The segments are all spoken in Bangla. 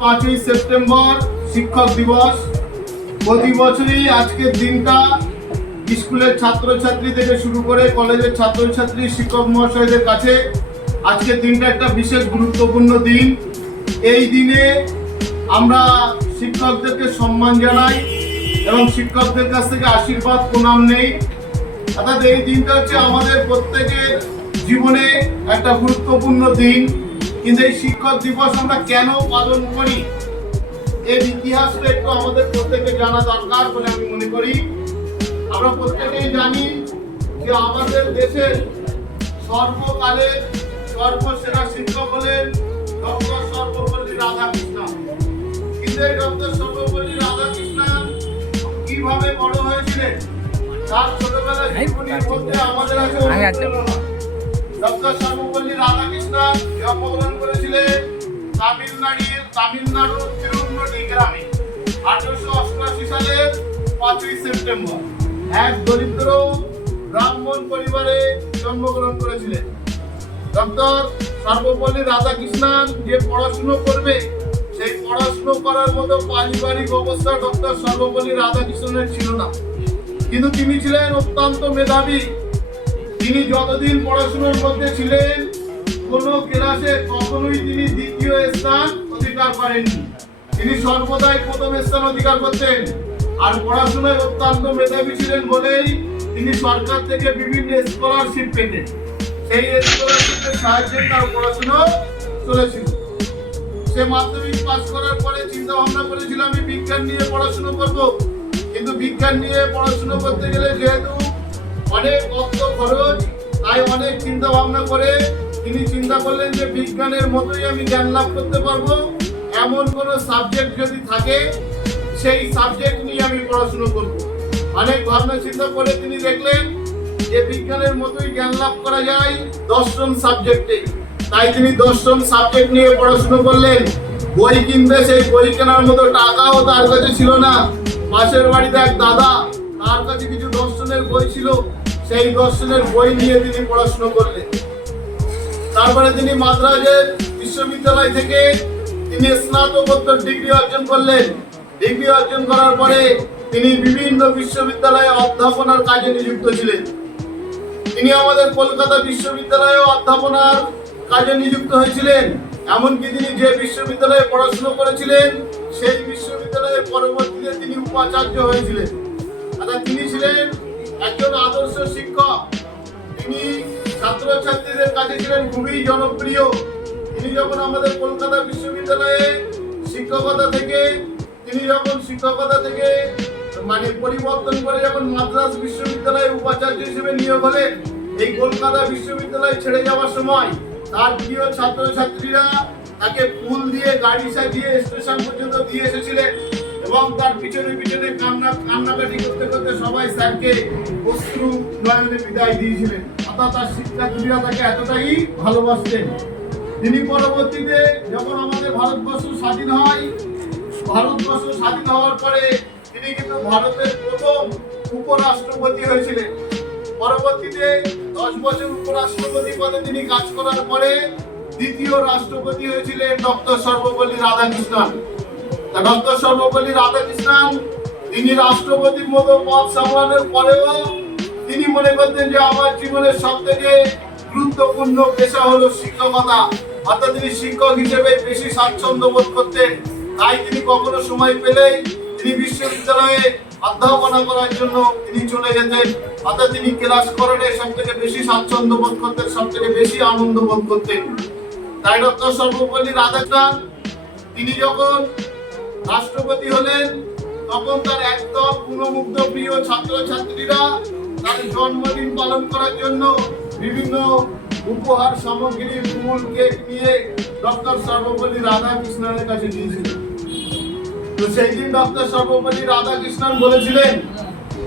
পাঁচই সেপ্টেম্বর শিক্ষক দিবস। প্রতি বছরই আজকের দিনটা স্কুলের ছাত্রছাত্রী থেকে শুরু করে কলেজের ছাত্রছাত্রী, শিক্ষক মহাশয়দের কাছে আজকের দিনটা একটা বিশেষ গুরুত্বপূর্ণ দিন। এই দিনে আমরা শিক্ষকদেরকে সম্মান জানাই এবং শিক্ষকদের কাছ থেকে আশীর্বাদ, প্রণাম নেই। অর্থাৎ এই দিনটা হচ্ছে আমাদের প্রত্যেকের জীবনে একটা গুরুত্বপূর্ণ দিন। কিন্তু এই শিক্ষক দিবস আমরা কেন পালন করি? এর ইতিহাসটা একটু আমাদের প্রত্যেকে জানা দরকার বলে আমি মনে করি। আমরা প্রত্যেকেই জানি যে আমাদের দেশের সর্বকালের সর্বসেরা শিক্ষক হলেন ডক্টর সর্বপল্লী রাধাকৃষ্ণন কিন্তু এই ডক্টর সর্বপল্লী রাধাকৃষ্ণন কীভাবে বড় হয়েছিলেন? তার ছোটবেলার জীবনীর মধ্যে আমাদের আছে। ডক্টর সর্বপল্লী রাধাকৃষ্ণন জন্মগ্রহণ করেছিলেন তামিলনাড়ুর তামিলনাড়ুর তিরুন্নটি গ্রামে। আঠারোশো অষ্টআশি সালের পাঁচই সেপ্টেম্বর এক দরিদ্র ব্রাহ্মণ পরিবারে জন্মগ্রহণ করেছিলেন। ডক্টর সর্বপল্লী রাধাকৃষ্ণন যে পড়াশুনো করবে, সেই পড়াশুনো করার মতো পারিবারিক অবস্থা ডক্টর সর্বপল্লী রাধাকৃষ্ণনের ছিল না। কিন্তু তিনি ছিলেন অত্যন্ত মেধাবী তিনি যতদিন পড়াশোনার মধ্যে ছিলেন, কোনো ক্লাসে কখনোই তিনি দ্বিতীয় স্থান অধিকার করেননি। তিনি সর্বদাই প্রথম স্থান অধিকার করতেন আর পড়াশোনায় অত্যন্ত মেধাবী ছিলেন বলেই তিনি সরকার থেকে বিভিন্ন স্কলারশিপ পেতেন। সেই স্কলারশিপের সাহায্যে তার পড়াশোনা চলেছিল। সে মাধ্যমিক পাস করার পরে চিন্তা ভাবনা করেছিল, আমি বিজ্ঞান নিয়ে পড়াশোনা করব। কিন্তু বিজ্ঞান নিয়ে পড়াশোনা করতে গেলে যেহেতু অনেক অর্থ খরচ, তাই অনেক চিন্তা ভাবনা করে তিনি চিন্তা করলেন যে বিজ্ঞানের মতোই আমি জ্ঞান লাভ করতে পারব। এমন কোনো সাবজেক্ট যদি থাকে, সেই সাবজেক্ট নিয়ে আমি পড়াশুনো করব। অনেক ভাবনা চিন্তা করে তিনি দেখলেন যে বিজ্ঞানের মতোই জ্ঞান লাভ করা যায় দর্শন সাবজেক্টে তাই তিনি দর্শন সাবজেক্ট নিয়ে পড়াশুনো করলেন। বই কিনবে সেই বই কেনার মতো টাকাও তার কাছে ছিল না। পাশের বাড়িতে এক দাদা, তার কাছে কিছু দর্শনের বই ছিল, সেই দর্শনের বই নিয়ে তিনি পড়াশোনা করলেন। তারপরে তিনি মাদ্রাজের বিশ্ববিদ্যালয় থেকে তিনি স্নাতকোত্তর ডিগ্রি অর্জন করলেন। ডিগ্রি অর্জন করার পরে তিনি বিভিন্ন বিশ্ববিদ্যালয়ে অধ্যাপনার কাজে নিযুক্ত ছিলেন। তিনি আমাদের কলকাতা বিশ্ববিদ্যালয়ে অধ্যাপনার কাজে নিযুক্ত হয়েছিলেন। এমনকি তিনি যে বিশ্ববিদ্যালয়ে পড়াশোনা করেছিলেন, সেই বিশ্ববিদ্যালয়ের পরবর্তীতে তিনি উপাচার্য হয়েছিলেন। তিনি ছিলেন একজন আদর্শ শিক্ষক। তিনি ছাত্রছাত্রীদের কাছে ছিলেন খুবই জনপ্রিয়। তিনি যখন আমাদের কলকাতা বিশ্ববিদ্যালয়ে শিক্ষকতা থেকে, তিনি যখন শিক্ষকতা থেকে মানে পরিবর্তন করে যখন মাদ্রাস বিশ্ববিদ্যালয়ে উপাচার্য হিসেবে নিয়োগ হলেন, এই কলকাতা বিশ্ববিদ্যালয় ছেড়ে যাওয়ার সময় তার প্রিয় ছাত্রছাত্রীরা তাকে ফুল দিয়ে, গাড়ি সাজিয়ে, স্টেশন পর্যন্ত দিয়ে এসেছিলেন। এবং তার পিছনে পিছনে কান্না, কান্নাকাটি করতে করতে সবাই স্যারকে অশ্রু নয়নে বিদায় দিয়েছিলেন। অর্থাৎ তার শিক্ষার্থীরা তাকে এতটাই ভালোবাসতেন। তিনি পরবর্তীতে যখন আমাদের ভারতবর্ষ স্বাধীন হয়, ভারতবর্ষ স্বাধীন হওয়ার পরে তিনি কিন্তু ভারতের প্রথম উপরাষ্ট্রপতি হয়েছিলেন। পরবর্তীতে দশ বছর উপরাষ্ট্রপতি পদে তিনি কাজ করার পরে দ্বিতীয় রাষ্ট্রপতি হয়েছিলেন ডক্টর সর্বপল্লী রাধাকৃষ্ণন। ডক্টর সর্বপল্লী রাধাকৃষ্ণন তিনি রাষ্ট্রপতির মতো পদ সামলানোর পরেও তিনি মনে করতেন যে আমার জীবনের সব থেকে গুরুত্বপূর্ণ পেশা হলো শিক্ষকতা। অর্থাৎ তিনি শিক্ষক হিসেবে বেশি স্বাচ্ছন্দ্য বোধ করতেন। তাই তিনি কখনো সময় পেলেই তিনি বিশ্ববিদ্যালয়ে অধ্যাপনা করার জন্য তিনি চলে যেতেন। অর্থাৎ তিনি ক্লাস করণে সব থেকে বেশি স্বাচ্ছন্দ্য বোধ করতেন সব থেকে বেশি আনন্দ বোধ করতেন। তাই ডক্টর সর্বপল্লী রাধাকৃষ্ণন তিনি যখন রাষ্ট্রপতি হলেন তখন তার একদম গুণমুগ্ধ প্রিয় ছাত্রছাত্রীরা তার জন্মদিন পালন করার জন্য বিভিন্ন উপহার সামগ্রী, ফুল, কেক নিয়ে ডক্টর সর্বপল্লী রাধাকৃষ্ণনের কাছে দিয়েছিলেন তো সেই দিন ডক্টর সর্বপল্লী রাধাকৃষ্ণন বলেছিলেন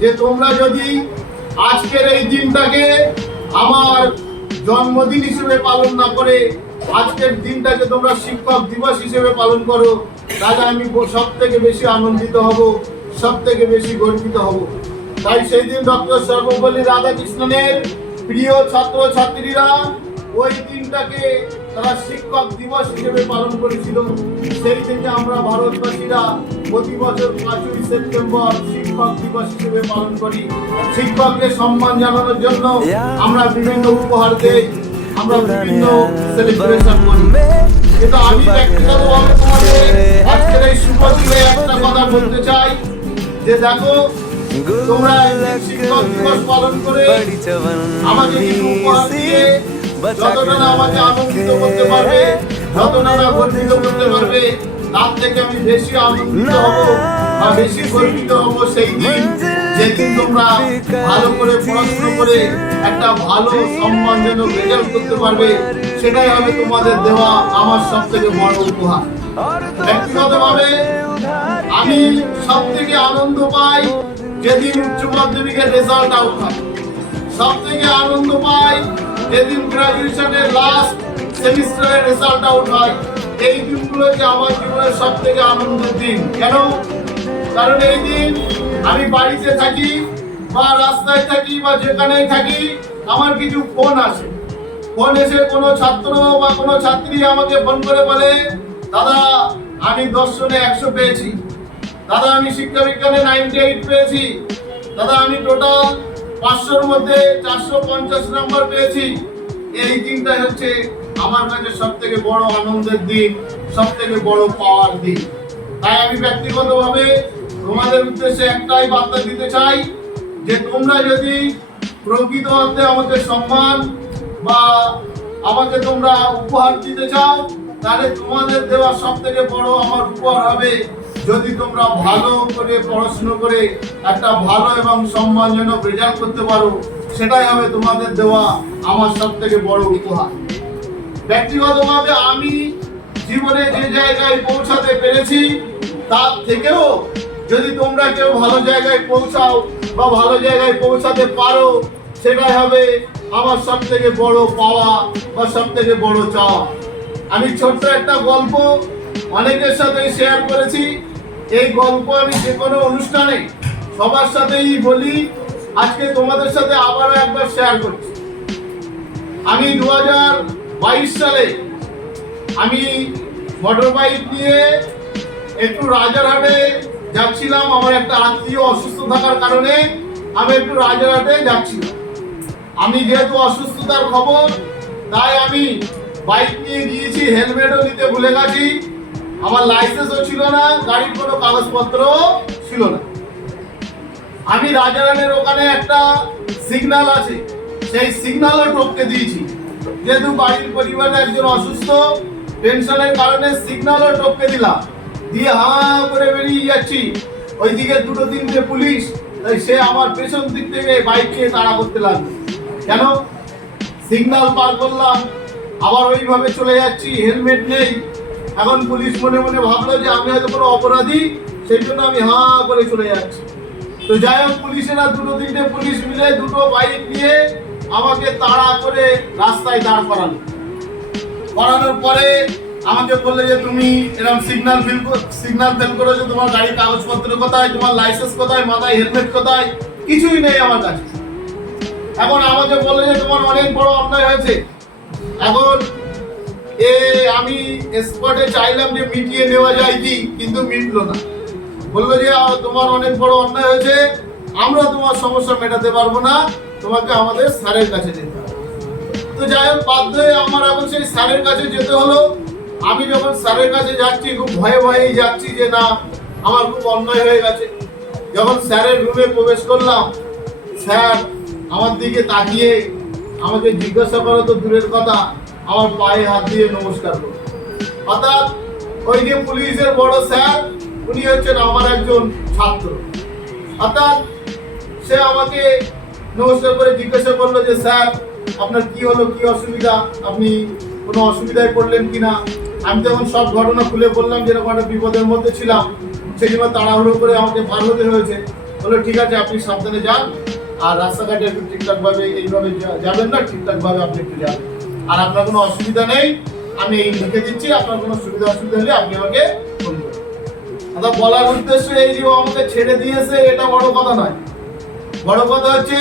যে, তোমরা যদি আজকের এই দিনটাকে আমার জন্মদিন হিসেবে পালন না করে, আজকের দিনটাকে তোমরা শিক্ষক দিবস হিসেবে পালন করো তাহলে আমি সব থেকে বেশি আনন্দিত হব সব থেকে বেশি গর্বিত হব। তাই সেই দিন ডক্টর সর্বপল্লী রাধাকৃষ্ণনের প্রিয় ছাত্র ছাত্রীরা ওই দিনটাকে তারা শিক্ষক দিবস হিসেবে পালন করেছিল। সেই থেকে আমরা ভারতবাসীরা প্রতি বছর পাঁচই সেপ্টেম্বর শিক্ষক দিবস হিসেবে পালন করি। শিক্ষককে সম্মান জানানোর জন্য আমরা বিভিন্ন উপহার দেই, আমরা বিভিন্ন সেলিব্রেশন করি। কিন্তু আমি ব্যক্তিগতভাবে তোমাদের আজকের এই শুভ দিনে একটা কথা বলতে চাই যে দেখো, তোমরা শিক্ষক দিবস পালন করে আমাকে কিছু উপহার দিয়ে যতটা না আমাকে আনন্দিত করতে পারবে, যতটা না গর্বিত করতে পারবে, তার থেকে আমি বেশি আনন্দিত হব বা বেশি গর্বিত হব সেই দিন। যেদিন তোমরা ভালো করে পড়াশোনা করে একটা ভালো সম্মানজনক রেজাল্ট করতে পারবে, সেটাই হবে তোমাদের দেওয়া আমার সব থেকে বড় উপহার। ব্যক্তিগতভাবে আমি সব থেকে আনন্দ পাই যেদিন উচ্চ মাধ্যমিকের রেজাল্ট আউট হয়। সব থেকে আনন্দ পাই যেদিন গ্রাজুয়েশনের লাস্ট সেমিস্টারের রেজাল্ট আউট হয়। এই দিনগুলো যে আমার জীবনের সব থেকে আনন্দের দিন। কেন? কারণ এই দিন আমি বাড়িতে থাকি বা রাস্তায় থাকি বা যেখানেই থাকি, আমার কিছু ফোন আসে। ফোন এসে কোনো ছাত্র বা কোনো ছাত্রী আমাকে ফোন করে বলে, দাদা, আমি দর্শনে একশো পেয়েছি। দাদা, আমি শিক্ষা বিজ্ঞানে নাইনটি এইট পেয়েছি। দাদা, আমি টোটাল পাঁচশোর মধ্যে চারশো পঞ্চাশ নম্বর পেয়েছি। এই দিনটাই হচ্ছে আমার কাছে সব থেকে বড় আনন্দের দিন সব থেকে বড় পাওয়ার দিন। তাই আমি ব্যক্তিগতভাবে তোমাদের উদ্দেশ্যে একটাই বার্তা দিতে চাই যে তোমরা যদি প্রকৃত অর্থে আমাকে সম্মান বা আমাকে তোমরা উপহার দিতে চাও, তাহলে তোমাদের দেওয়া সব থেকে বড় আমার উপহার হবে যদি তোমরা ভালো করে পড়াশুনো করে একটা ভালো এবং সম্মানজনক রেজাল্ট করতে পারো। সেটাই হবে তোমাদের দেওয়া আমার সব থেকে বড় উপহার। ব্যক্তিগতভাবে আমি জীবনে যে জায়গায় পৌঁছাতে পেরেছি, তার থেকেও যদি তোমরা কেউ ভালো জায়গায় পৌঁছাও বা ভালো জায়গায় পৌঁছাতে পারো, সেটাই হবে আমার সব থেকে বড় পাওয়া বা সব থেকে বড় চাওয়া। আমি ছোট্ট একটা গল্প অনেকের সাথে শেয়ার করেছি। এই গল্প আমি যে কোনো অনুষ্ঠানে সবার সাথেই বলি, আজকে তোমাদের সাথে আবারও একবার শেয়ার করছি। আমি দু সালে আমি মোটর বাইক নিয়ে একটু রাজারহাটে যাচ্ছিলাম, আমার একটা আত্মীয় অসুস্থ থাকার কারণে আমি একটু রাজারহাটে যাচ্ছিলাম। আমি যেহেতু অসুস্থতার খবর, তাই আমি বাইক নিয়ে গিয়েছি, হেলমেটও নিতে ভুলে গেছি। আমার লাইসেন্সও ছিল না, গাড়ির কোনো কাগজপত্র ছিল না। আমি রাজারানের ওখানে একটা সিগন্যাল আছে, সেই সিগন্যালও টপকে দিয়েছি। যেহেতু বাড়ির পরিবারে একজন অসুস্থ টেনশনের কারণে সিগন্যালও টপকে দিলাম। দিয়ে হা করে বেরিয়ে যাচ্ছি। ওইদিকে দুটো তিনটে পুলিশ, তাই সে আমার পেছন দিক থেকে বাইক নিয়ে তাড়া করতে লাগল। কেন? সিগন্যাল পার করলাম, আবার ওইভাবে চলে যাচ্ছি, হেলমেট নেই। এখন পুলিশ মনে মনে ভাবলো যে আমি হয়তো কোনো অপরাধী, সেই জন্য আমি হা করে চলে যাচ্ছি। তো যাই হোক, পুলিশেরা দুটো তিনটে পুলিশ মিলে দুটো বাইক নিয়ে আমাকে তাড়া করে রাস্তায় দাঁড় করানো করানোর পরে আমাকে বললে যে তুমি এরকম সিগন্যাল ফিল সিগন্যাল ফেল করেছ, তোমার গাড়ির কাগজপত্র কোথায়, তোমার লাইসেন্স কোথায়, মাথায় হেলমেট কোথায়? কিছুই নেই আমার কাছে। এখন আমাকে বললে যে তোমার অনেক বড় অন্যায় হয়েছে। এখন এ আমি স্পটে চাইলাম যে মিটিয়ে নেওয়া যায় কি, কিন্তু মিটলো না। বলল যে তোমার অনেক বড় অন্যায় হয়েছে, আমরা তোমার সমস্যা মেটাতে পারব না, তোমাকে আমাদের স্যারের কাছে যেতে হবে। তো যাই হোক, বাধ্য হয়ে আমার এখন সেই স্যারের কাছে যেতে হলো। আমি যখন স্যারের কাছে যাচ্ছি, খুব ভয়ে ভয়েই যাচ্ছি যে না, আমার খুব অন্যায় হয়ে গেছে। যখন স্যারের রুমে প্রবেশ করলাম, স্যার আমার দিকে তাকিয়ে আমাকে জিজ্ঞাসা করা তো দূরের কথা, আমার পায়ে হাত দিয়ে নমস্কার করল অর্থাৎ ওই যে পুলিশের বড় স্যার, উনি হচ্ছেন আমার একজন ছাত্র। অর্থাৎ সে আমাকে নমস্কার করে জিজ্ঞাসা করল যে, স্যার, আপনার কি হলো? কি অসুবিধা? আপনি কোনো অসুবিধায় পড়লেন কিনা? আমি তখন সব ঘটনা খুলে বললাম যেরকম একটা বিপদের মধ্যে ছিলাম জন্য তাড়াহুড়ো করে আমাকে পার হতে হয়েছে। বলল, ঠিক আছে, আপনি সাবধানে যান আর রাস্তাঘাটে একটু ঠিকঠাকভাবে এইভাবে যাবেন না, ঠিকঠাকভাবে আপনি একটু যাবেন আর আপনার কোনো অসুবিধা নেই, আমি এই লিখে দিচ্ছি, আপনার কোনো সুবিধা অসুবিধা হলে আপনি আমাকে ফোন করুন। বলার উদ্দেশ্য এই যে আমাকে ছেড়ে দিয়েছে, এটা বড় কথা নয়। বড় কথা হচ্ছে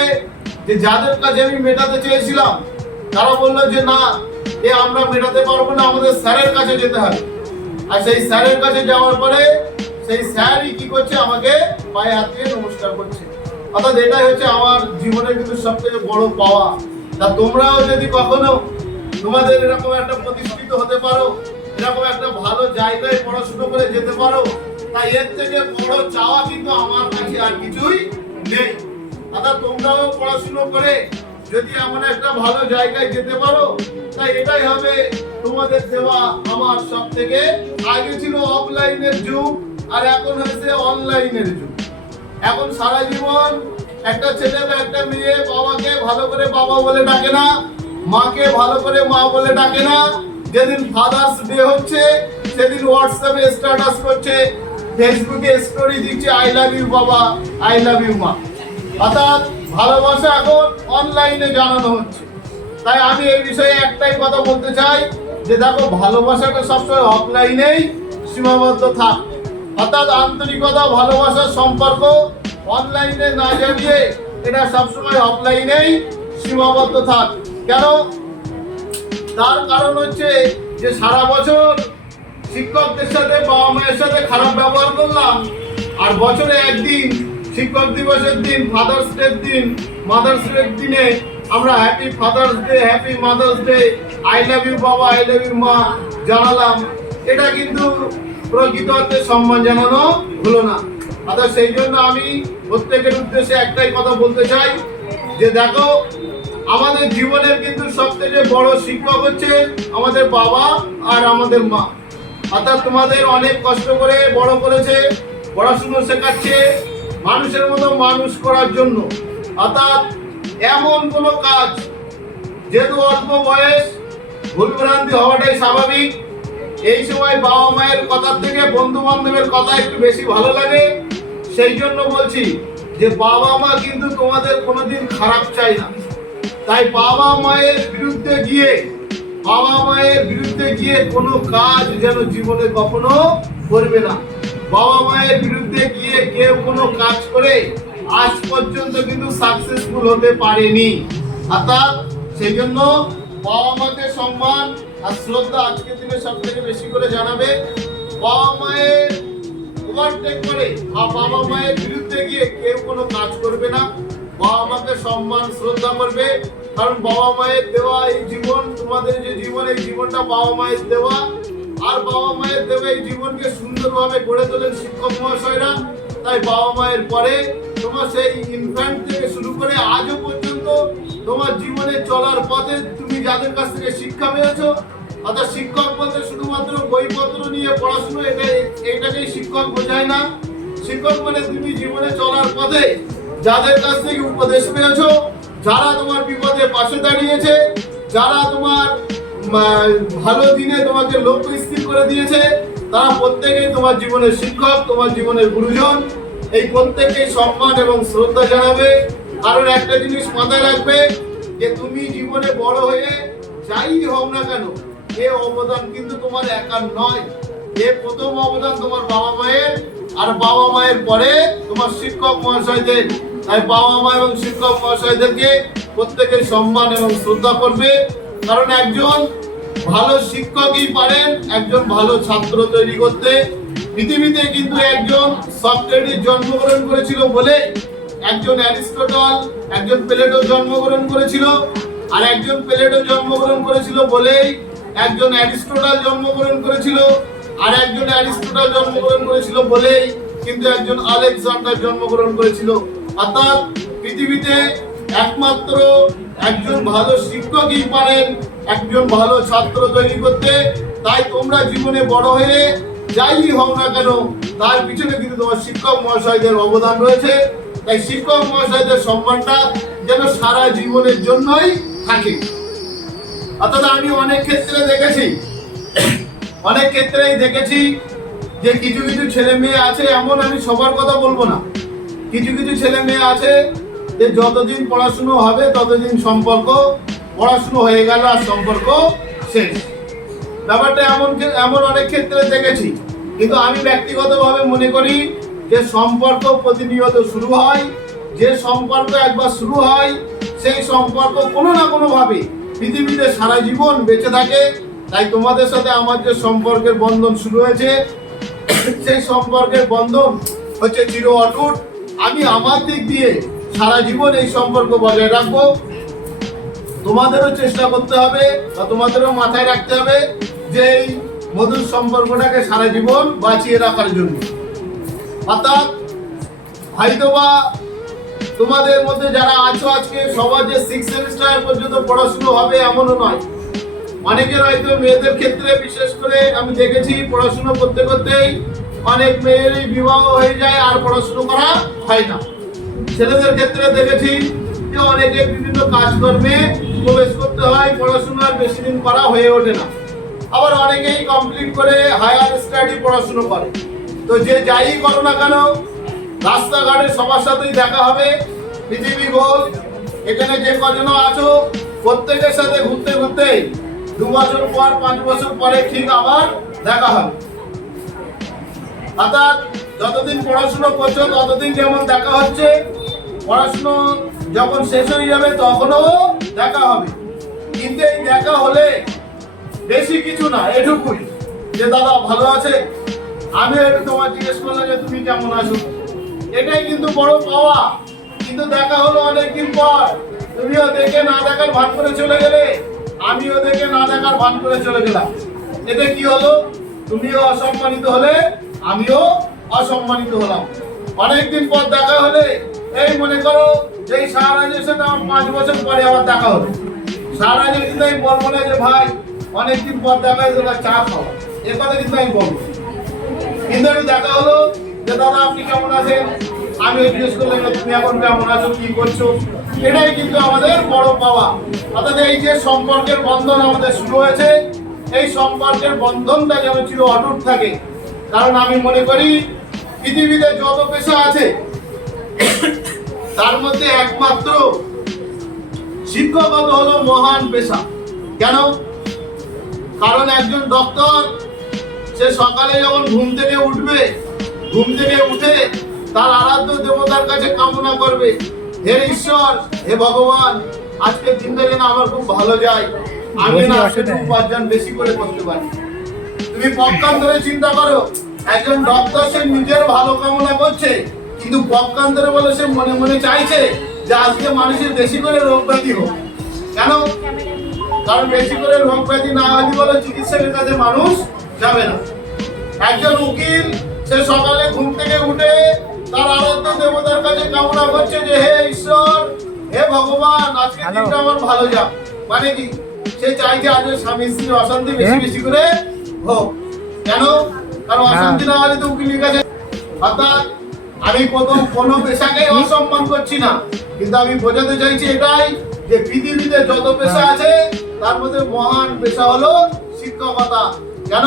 যে, যাদের কাছে আমি মেটাতে চেয়েছিলাম, তারা বলল যে, না এ আমরা মেটাতে পারব না, আমাদের স্যারের কাছে যেতে হবে। আর সেই স্যারের কাছে যাওয়ার পরে সেই স্যারই কি করছে, আমাকে পায়ে হাত দিয়ে নমস্কার করছে। অর্থাৎ এটাই হচ্ছে আমার জীবনের কিন্তু সব বড় পাওয়া। তা তোমরাও যদি কখনো তোমাদের এরকম একটা প্রতিষ্ঠিত হতে পারো, এরকম একটা ভালো জায়গায় পড়াশুনো করে যেতে পারো, তাই এর থেকে বড় চাওয়া কিন্তু আমার কাছে আর কিছুই নেই। অর্থাৎ তোমরাও পড়াশুনো করে যদি এমন একটা ভালো জায়গায় যেতে পারো তাই এটাই হবে তোমাদের দেওয়া আমার সব থেকে আগে ছিল অফলাইনের যুগ, আর এখন হয়েছে অনলাইনের যুগ। এখন সারা জীবন একটা ছেলে বা একটা মেয়ে বাবাকে ভালো করে বাবা বলে ডাকে না, মাকে ভালো করে মা বলে ডাকে না। যেদিন ফাদার্স ডে হচ্ছে, সেদিন হোয়াটসঅ্যাপে স্ট্যাটাস করছে ফেসবুকে স্টোরি দিচ্ছে আই লাভ ইউ বাবা আই লাভ ইউ মা। অর্থাৎ ভালোবাসা এখন অনলাইনে জানানো হচ্ছে। তাই আমি এই বিষয়ে একটাই কথা বলতে চাই যে দেখো ভালোবাসাটা সবসময় অফলাইনেই সীমাবদ্ধ থাক। অর্থাৎ আন্তরিকতা, ভালোবাসার সম্পর্ক অনলাইনে না জানিয়ে এটা সবসময় অফলাইনেই সীমাবদ্ধ থাক। কেন? তার কারণ হচ্ছে যে সারা বছর শিক্ষকদের সাথে বাবা মায়ের সাথে খারাপ ব্যবহার করলাম, আর বছরে একদিন শিক্ষক দিবসের দিন ফাদার্স ডে দিন মাদার্স ডে দিনে আমরা happy father's day happy mother's day I love you বাবা আই লাভ ইউ মা জানালাম। এটা কিন্তু প্রকৃত অর্থে সম্মান জানানো হলো না। অর্থাৎ সেই জন্য আমি প্রত্যেকের উদ্দেশ্যে একটাই কথা বলতে চাই যে দেখো, আমাদের জীবনের কিন্তু সব থেকে বড় শিক্ষক হচ্ছে আমাদের বাবা আর আমাদের মা। অর্থাৎ তোমাদের অনেক কষ্ট করে বড় করেছে, পড়াশুনো শেখাচ্ছে, মানুষের মতো মানুষ করার জন্য। অর্থাৎ এমন কোনো কাজ, যেহেতু অল্প বয়স ভুলভ্রান্তি হওয়াটাই স্বাভাবিক। এই সময় বাবা মায়ের কথার থেকে বন্ধু বান্ধবের কথা একটু বেশি ভালো লাগে। সেই জন্য বলছি যে বাবা মা কিন্তু তোমাদের কোনোদিন খারাপ চাই না। তাই বাবা মায়ের বিরুদ্ধে গিয়ে, বাবা মায়ের বিরুদ্ধে গিয়ে কোনো কাজ যেন জীবনে কখনো করবে না। বাবা মায়ের বিরুদ্ধে গিয়ে কেউ কোনো কাজ করে আজ পর্যন্ত কিন্তু সাকসেসফুল হতে পারেনি। অর্থাৎ সেই জন্য বাবা মাকে সম্মান আর শ্রদ্ধা আজকের দিনে সব থেকে বেশি করে জানাবে। বাবা মায়ের ওভারটেক করে বা বাবা মায়ের বিরুদ্ধে গিয়ে কেউ কোনো কাজ করবে না। বাবা মাকে সম্মান, শ্রদ্ধা করবে। কারণ বাবা মায়ের দেওয়া এই জীবন, তোমাদের যে জীবন, এই জীবনটা বাবা মায়ের দেওয়া। আর বাবা মায়ের দেওয়া এই জীবনকে সুন্দরভাবে গড়ে তোলেন শিক্ষক মহাশয়রা। তাই বাবা মায়ের পরে তোমার সেই ইনফ্যান্ট থেকে শুরু করে আজও পর্যন্ত তোমার জীবনে চলার পথে তুমি যাদের কাছ থেকে শিক্ষা পেয়েছ, অর্থাৎ শিক্ষক বলতে শুধুমাত্র বইপত্র নিয়ে পড়াশুনো এটা এইটাকেই শিক্ষক বোঝায় না। শিক্ষক মানে তুমি জীবনে চলার পথে যাদের কাছ থেকে উপদেশ পেয়েছ, যারা তোমার বিপদে পাশে দাঁড়িয়েছে, যারা তোমার ভালো দিনে তোমাকে লক্ষ্য স্থির করে দিয়েছে তারা প্রত্যেকেই তোমার জীবনের শিক্ষক, তোমার জীবনের গুরুজন। এই প্রত্যেককে সম্মান এবং শ্রদ্ধা জানাবে। কারণ একটা জিনিস মাথায় রাখবে, যে তুমি জীবনে বড় হয়ে যাই হও না কেন, এ অবদান কিন্তু তোমার একার নয়। এ প্রথম অবদান তোমার বাবা মায়ের, আর বাবা মায়ের পরে তোমার শিক্ষক মহাশয়দের। তাই বাবা মা এবং শিক্ষক মহাশয়দেরকে প্রত্যেকের সম্মান এবং শ্রদ্ধা করবে। কারণ একজন ভালো শিক্ষকই পারেন, একজন ভালো ছাত্র তৈরি করতে। পৃথিবীতে কিন্তু একজন সফটওয়্যারের জন্মগ্রহণ করেছিল বলে একজন অ্যারিস্টটল, একজন প্লেটো জন্মগ্রহণ করেছিল, আর একজন প্লেটো জন্মগ্রহণ করেছিল বলেই একজন অ্যারিস্টটল জন্মগ্রহণ করেছিল, আর একজন অ্যারিস্টটল জন্মগ্রহণ করেছিল বলেই কিন্তু একজন আলেকজান্ডার জন্মগ্রহণ করেছিল। অর্থাৎ পৃথিবীতে একমাত্র একজন ভালো শিক্ষকই পারেন, একজন ভালো ছাত্র তৈরি করতে, তাই তোমরা জীবনে বড় হয়ে যাই হও না কেন, তার পিছনে কিন্তু তোমার শিক্ষক মহাশয়দের অবদান রয়েছে। তাই শিক্ষক মহাশয়দের সম্মানটা যেন সারা জীবনের জন্যই থাকে। অর্থাৎ আমি অনেক ক্ষেত্রে দেখেছি, অনেক ক্ষেত্রেই দেখেছি যে কিছু কিছু ছেলে মেয়ে আছে, এমন আমি সবার কথা বলব না। কিছু কিছু ছেলে মেয়ে আছে যে যতদিন পড়াশুনো হবে, ততদিন সম্পর্ক, পড়াশুনো হয়ে গেল আর সম্পর্ক শেষ। ব্যাপারটা এমন এমন অনেক ক্ষেত্রে দেখেছি, কিন্তু আমি ব্যক্তিগতভাবে মনে করি যে সম্পর্ক প্রতিনিয়ত শুরু হয়, যে সম্পর্ক একবার শুরু হয়, সেই সম্পর্ক কোনো না কোনো ভাবে পৃথিবীতে সারা জীবন বেঁচে থাকে। তাই তোমাদের সাথে আমার যে সম্পর্কের বন্ধন শুরু হয়েছে, সেই সম্পর্কের বন্ধন হচ্ছে চির অটুট। আমি আমার দিক দিয়ে সারা জীবন এই সম্পর্ক বজায় রাখব। তোমাদেরও চেষ্টা করতে হবে বা তোমাদেরও মাথায় রাখতে হবে যে এই মধুর সম্পর্কটাকে সারা জীবন বাঁচিয়ে রাখার জন্য। অর্থাৎ হয়তো বা তোমাদের মধ্যে যারা আছো আজকে, সবার যে সিক্স সেমিস্টার পর্যন্ত পড়াশুনো হবে এমনও নয়। অনেকের হয়তো মেয়েদের ক্ষেত্রে, বিশেষ করে আমি দেখেছি পড়াশুনো করতে করতেই অনেক মেয়েরই বিবাহ হয়ে যায় আর পড়াশুনো করা হয় না। ছেলেদের ক্ষেত্রে দেখেছি যে অনেকে বিভিন্ন কাজকর্মে প্রবেশ করতে হয়, পড়াশোনা আর বেশি দিন করা হয়ে ওঠে না। আবার অনেকেই কমপ্লিট করে হায়ার স্টাডি পড়াশুনো করে। তো যে যাই করো না কেন, রাস্তাঘাটে সবার সাথেই দেখা হবে, পৃথিবী গোল। এখানে যে কজন আছো, প্রত্যেকের সাথে ঘুরতে ঘুরতে দু বছর পর, পাঁচ বছর পরে ঠিক আবার দেখা হবে। অর্থাৎ যতদিন পড়াশুনো করছ, ততদিন যেমন দেখা হচ্ছে পড়াশুনো যখন শেষ হয়ে যাবে, তখনও দেখা হবে। কিন্তু এই দেখা হলে বেশি কিছু না, এটুকুই। যে, দাদা, ভালো আছে? আমি একটু তোমার জিজ্ঞেস করলাম যে, তুমি কেমন আছো? এটাই কিন্তু বড় পাওয়া। কিন্তু দেখা হলো অনেকদিন পর। তুমিও দেখে না দেখার ভান করে চলে গেলে আমিও দেখে না দেখার ভান করে চলে গেলাম। এতে কি হলো? তুমিও অসম্মানিত হলে, আমিও অসম্মানিত হলাম। অনেকদিন পর দেখা হলে এই মনে করো যে সারাজের সাথে আমার পাঁচ বছর পরে আবার দেখা হলো সারাজের কিন্তু আমি বলব না যে, ভাই, অনেকদিন পর দেখা হয়েছে বা চা খাও। এ কথা কিন্তু আমি বলব কিন্তু একটু দেখা হলো যে, দাদা, আপনি কেমন আছেন? আমি জিজ্ঞেস করলাম, তুমি এখন কেমন আছো? কি করছ? এটাই কিন্তু আমাদের বড় পাওয়া। অর্থাৎ এই যে সম্পর্কের বন্ধন আমাদের শুরু হয়েছে, এই সম্পর্কের বন্ধনটা যেন চির অটুট থাকে। কারণ আমি মনে করি, পৃথিবীতে যত পেশা আছে তার মধ্যে একমাত্র শিক্ষকতা হলো মহান পেশা। কেন? কারণ একজন ডক্টর সে সকালে যখন ঘুম থেকে উঠবে ঘুম থেকে উঠে তার আরাধ্য দেবতার কাছে কামনা করবে হে ঈশ্বর হে ভগবান আজকের দিনটা যেন আমার খুব ভালো যায়। আমি না একটু উপার্জন বেশি করে করতে পারি। তুমি পক্ষান্তরে চিন্তা করো একজন ডক্টর সে নিজের ভালো কামনা করছে কিন্তু পক্ষান্তরে বলে সে মনে মনে চাইছে যে আজকে মানুষের বেশি করে রোগ ব্যাধি হোক। কেন? কারণ বেশি করে রোগ ব্যাধি না হলে বলে চিকিৎসকের কাছে মানুষ যাবে না। একজন উকিল সে সকালে ঘুম থেকে উঠে তার আরাধ্য দেবতার কাছে কামনা করছে যে হে ঈশ্বর হে ভগবান আজকে দিনটা আমার ভালো যাক। মানে কি? সে চাইছে আজ স্বামী স্ত্রীর অশান্তি বেশি হ্যাঁ? বেশি করে হোক। কেন? কারণ হ্যাঁ। অশান্তি না হলে তো উকিলের কাছে অর্থাৎ আমি প্রথম কোনো পেশাকে অসম্মান করছি না। কিন্তু আমি বোঝাতে চাইছি এটাই যে পৃথিবীতে যত পেশা হ্যাঁ। আছে তার মধ্যে মহান পেশা হলো শিক্ষকতা। কেন?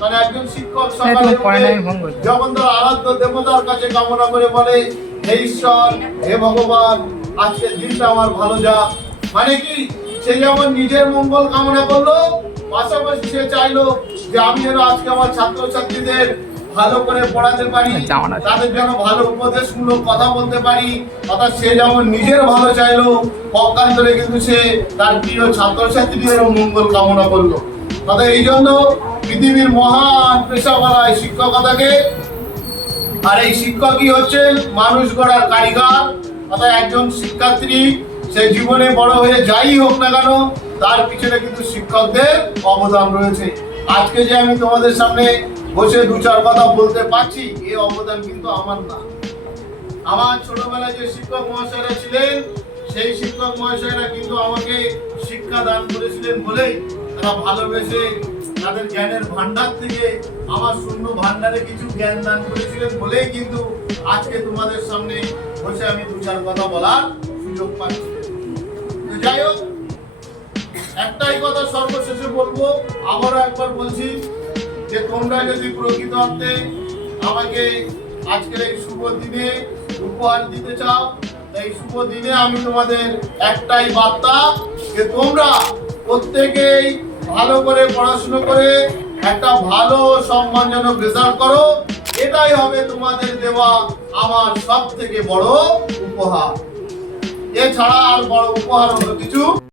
মানে একজন শিক্ষক সকালে ফোন করছ। যখন তার আরাধ্য দেবতার কাছে কামনা করে বলে হে ঈশ্বর হে ভগবান আজকের দিনটা আমার ভালো যাক। মানে কি? সে যেমন নিজের মঙ্গল কামনা করল পাশাপাশি সে চাইলো যে আমি যেন আজকে আমার ছাত্রছাত্রীদের ভালো করে পড়াতে পারি যেমন তাদের যেন ভালো উপদেশমূলক কথা বলতে পারি অর্থাৎ সে যেমন নিজের ভালো চাইলো পক্ষান্তরে কিন্তু সে তার প্রিয় ছাত্রছাত্রীদেরও মঙ্গল কামনা করল। তবে এই জন্য পৃথিবীর মহান পেশা বলা হয় শিক্ষকতাকে আর এই শিক্ষকই হচ্ছেন মানুষ গড়ার কারিগর অর্থাৎ একজন শিক্ষার্থী সে জীবনে বড় হয়ে যাই হোক না কেন তার পিছনে কিন্তু শিক্ষকদের অবদান রয়েছে। আজকে যে আমি তোমাদের সামনে বসে দু চার কথা বলতে পারছি এই অবদান কিন্তু আমার না। আমার ছোটবেলায় যে শিক্ষক মহাশয়রা ছিলেন, সেই শিক্ষক মহাশয়রা কিন্তু আমাকে শিক্ষা দান করেছিলেন বলেই তারা ভালোবেসে তাদের জ্ঞানের ভান্ডার থেকে আমার শূন্য ভান্ডারে কিছু জ্ঞান দান করেছিলেন বলেই কিন্তু আজকে তোমাদের সামনে বসে আমি দু চার কথা বলার সুযোগ পাচ্ছি। যাই হোক, একটাই কথা সর্বশেষে বলব, আবারও একবার বলছি যে তোমরা যদি প্রকৃত অর্থে আমাকে আজকের এই শুভ দিনে উপহার দিতে চাও, এই শুভ দিনে আমি তোমাদের একটাই বার্তা যে তোমরা প্রত্যেকেই ভালো করে পড়াশুনো করে একটা ভালো সম্মানজনক রেজাল্ট করো। এটাই হবে তোমাদের দেওয়া আমার সব থেকে বড় উপহার। এছাড়া আর বড় উপহার হলো কিছু